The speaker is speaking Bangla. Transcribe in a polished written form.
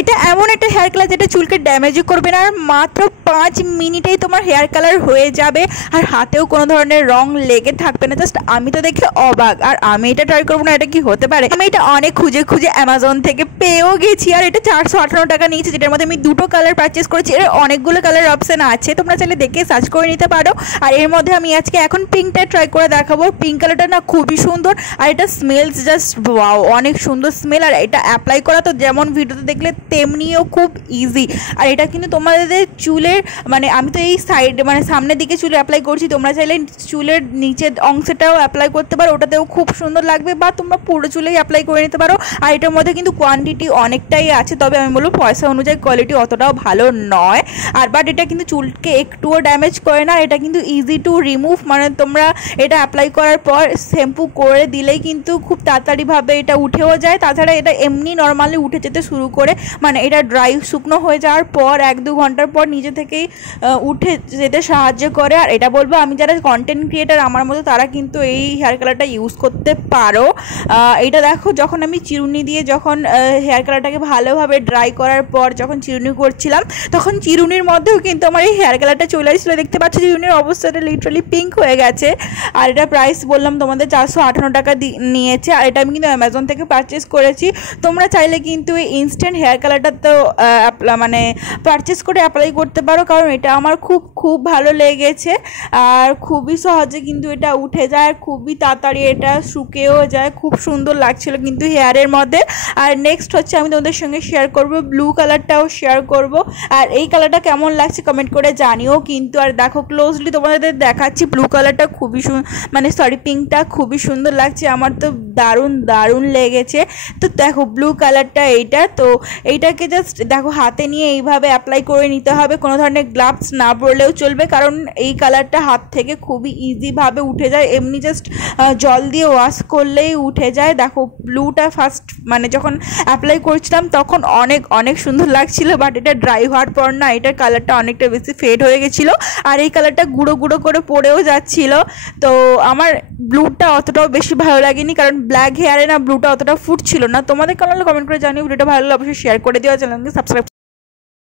এটা এমন একটা হেয়ার কালার যেটা চুলকে ড্যামেজও করবে না, আর মাত্র 5 মিনিটেই তোমার হেয়ার কালার হয়ে যাবে, আর হাতেও কোনো ধরনের রং লেগে থাকবে না। জাস্ট আমি তো দেখে অবাক, আর আমি এটা ট্রাই করবো না এটা কি হতে পারে। আমি এটা অনেক খুঁজে খুঁজে অ্যামাজন থেকে পেয়েও গেছি, আর এটা 458 টাকা নিয়েছে, যেটার মধ্যে আমি 2টো কালার পারচেস করেছি। এর অনেকগুলো কালার অপশান আছে, তোমরা চাইলে দেখে সার্চ করে নিতে পারো। আর এর মধ্যে আমি আজকে এখন পিঙ্কটা ট্রাই করে দেখাবো। পিঙ্ক কালারটা না খুবই সুন্দর, আর এটা স্মেলস জাস্ট ওয়াও, অনেক সুন্দর স্মেল। আর এটা অ্যাপ্লাই করা তো যেমন ভিডিওতে দেখলে তেমনিও খুব ইজি। আর এটা কিন্তু তোমাদের চুলের মানে আমি তো এই সাইড মানে সামনের দিকে চুলে অ্যাপ্লাই করছি, তোমরা চাইলে চুলের নিচের অংশটাও অ্যাপ্লাই করতে পারো, ওটাতেও খুব সুন্দর লাগবে, বা তোমরা পুরো চুলেই অ্যাপ্লাই করে নিতে পারো। আর এটার মধ্যে কিন্তু কোয়ান্টিটি অনেকটাই আছে, তবে আমি বলবো পয়সা অনুযায়ী কোয়ালিটি অতটাও ভালো নয়। আর বাট এটা কিন্তু চুলকে একটুও ড্যামেজ করে না, এটা কিন্তু ইজি টু রিমুভ, মানে তোমরা এটা অ্যাপ্লাই করার পর শ্যাম্পু করে দিলেই কিন্তু খুব তাড়াতাড়িভাবে এটা উঠেও যায়। তাছাড়া এটা এমনি নর্মালি উঠে যেতে শুরু করে, মানে এটা ড্রাই শুকনো হয়ে যাওয়ার পর 1-2 ঘন্টার পর নিজে থেকেই উঠে যেতে সাহায্য করে। আর এটা বলবো আমি যারা কন্টেন্ট ক্রিয়েটার আমার মতো তারা কিন্তু এই হেয়ার কালারটা ইউজ করতে পারো। এটা দেখো, যখন আমি চিরুনি দিয়ে যখন হেয়ার কালারটাকে ভালোভাবে ড্রাই করার পর যখন চিরুনি করছিলাম, তখন চিরুনির মধ্যেও কিন্তু আমার এই হেয়ার কালারটা চলে আসছিলো। দেখতে পাচ্ছ চিরুনির অবস্থাটা লিটারালি পিঙ্ক হয়ে গেছে। আর এটা প্রাইস বললাম তোমাদের 458 টাকা নিয়েছে, আর এটা আমি কিন্তু অ্যামাজন থেকে পারচেস করেছি। তোমরা চাইলে কিন্তু এই ইনস্ট্যান্ট হেয়ার কালারটা তো মানে পারচেস করে অ্যাপ্লাই করতে পারো, কারণ এটা আমার খুব ভালো লেগেছে। আর খুবই সহজে কিন্তু এটা উঠে যায়, আর খুবই তাড়াতাড়ি এটা শুকেও যায়, খুব সুন্দর লাগছিল কিন্তু হেয়ারের মধ্যে। আর নেক্সট হচ্ছে আমি তোমাদের সঙ্গে শেয়ার করব ব্লু কালারটাও শেয়ার করব, আর এই কালারটা কেমন লাগছে কমেন্ট করে জানিও কিন্তু। আর দেখো ক্লোজলি তোমাদের দেখাচ্ছি, ব্লু কালারটা খুবই মানে পিঙ্কটা খুবই সুন্দর লাগছে, আমার তো দারুণ লেগেছে। তো দেখো ব্লু কালারটা এইটা, তো এইটাকে জাস্ট দেখো হাতে নিয়ে এইভাবে অ্যাপ্লাই করে নিতে হবে, কোনো ধরনের গ্লাভস না পরলেও চলবে, কারণ এই কালারটা হাত থেকে খুবই ইজিভাবে উঠে যায়, এমনি জাস্ট জল দিয়ে ওয়াশ করলেই উঠে যায়। দেখো ব্লুটা ফার্স্ট মানে যখন অ্যাপ্লাই করছিলাম তখন অনেক সুন্দর লাগছিল, বাট এটা ড্রাই হওয়ার পর না এটার কালারটা অনেকটা বেশি ফেড হয়ে গেছিলো, আর এই কালারটা গুঁড়ো করে পড়েও যাচ্ছিল। তো আমার ব্লুটা অতটাও বেশি ভালো লাগেনি, কারণ ব্ল্যাক হেয়ারে না ব্লুটা অতটা ফুটছিল না। তোমাদের কেমন লাগলো কমেন্ট করে জানিও। ভিডিওটা ভালো লাগলে অবশ্যই শেয়ার করে দিও, চ্যানেলকে সাবস্ক্রাইব